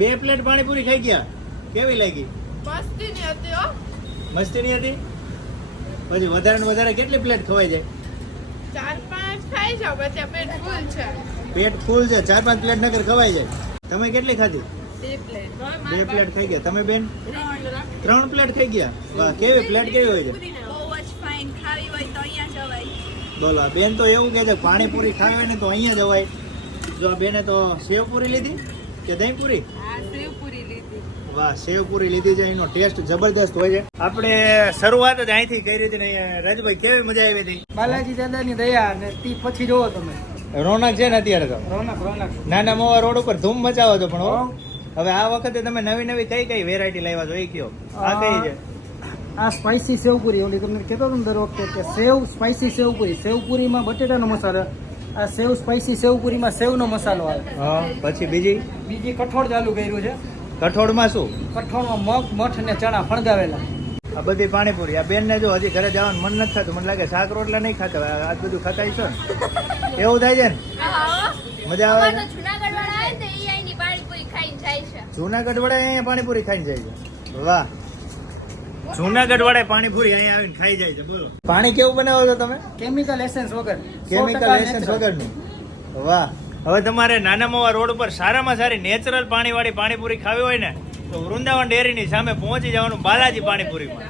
2 plate panipuri ખાઈ ગયા. કેવી લાગી? મસ્તી ની હતી હો. મસ્તી ની હતી? પછી વધારે ને વધારે કેટલી પ્લેટ ખવાઈ જાય? 4-5 ખાઈ જાવ પછી પેટ ફૂલ છે. પેટ ફૂલ છે, 4-5 પ્લેટ નગર ખવાઈ જાય. તમે કેટલી ખાધી? 2 પ્લેટ. 2 પ્લેટ ખાઈ ગયા. તમે બેન? 3 પ્લેટ ખાઈ ગયા. વાહ, કેવી પ્લેટ કેવી હોય છે? બહુ જ ફાઇન. ખાવી હોય તો અહીંયા જવાય. બોલો, આ બેન તો એવું કહે છે પાણીપુરી ખાવી હોય ને તો અહીંયા જવાય. જો આ બેને તો સેવપુરી લીધી કે દહીંપુરી? આ સેવપુરી લીધી. વાહ, સેવપુરી લીધી છે. એનો ટેસ્ટ જબરદસ્ત હોય છે. આપણે શરૂઆત જ અહીંથી કરી હતી ને. રાજભાઈ, કેવી મજા આવી હતી? બાલાજી દાદાની દયા અને તી પછી જોવો તમે રોનક છે ને અત્યારે તો. રોનક નાના મોવા રોડ ઉપર ધૂમ મચાવો છો. પણ હો, હવે આ વખતે તમે નવી નવી કઈ વેરાયટી લાવ્યા છો એ કયો? આ કઈ છે? આ સ્પાઈસી સેવપુરી ઓલી તમને કહેતો હતો ને દર વખતે કે સેવ સ્પાઈસી સેવપુરી. સેવપુરીમાં બટેટાનો મસાલો, આ સેવ સ્પાઈસી સેવપુરીમાં સેવનો મસાલો આવે. હા, પછી બીજી કઠોળ ચાલુ કર્યું છે. કઠોળમાં શું? કઠોળમાં મગ, મઠ અને ચણા ફણગાવેલા. આ બધી પાણીપુરી. આ બેન ને જો હજી ઘરે જવાનું મન નથી થતું. મને લાગે શાક રોટલા નહીં ખાતા. આ બધું ખાતા છો ને એવું થાય છે ને? મજા આવે છે. જુનાગઢ વાળા અહીંયા પાણીપુરી ખાઈને જાય છે. વાહ, જુનાગઢ વાળા પાણીપુરી અહીંયા આવીને ખાઈ જાય છે. બોલો, પાણી કેવું બનાવો છો તમે? કેમિકલ એસેન્સ વગર. કેમિકલ એસેન્સ વગરનું. વાહ, હવે તમારે નાના મોવા રોડ ઉપર સારામાં સારી નેચરલ પાણીવાળી પાણીપુરી ખાવી હોય ને તો વૃંદાવન ડેરીની સામે પહોંચી જવાનું બાલાજી પાણીપુરીમાં.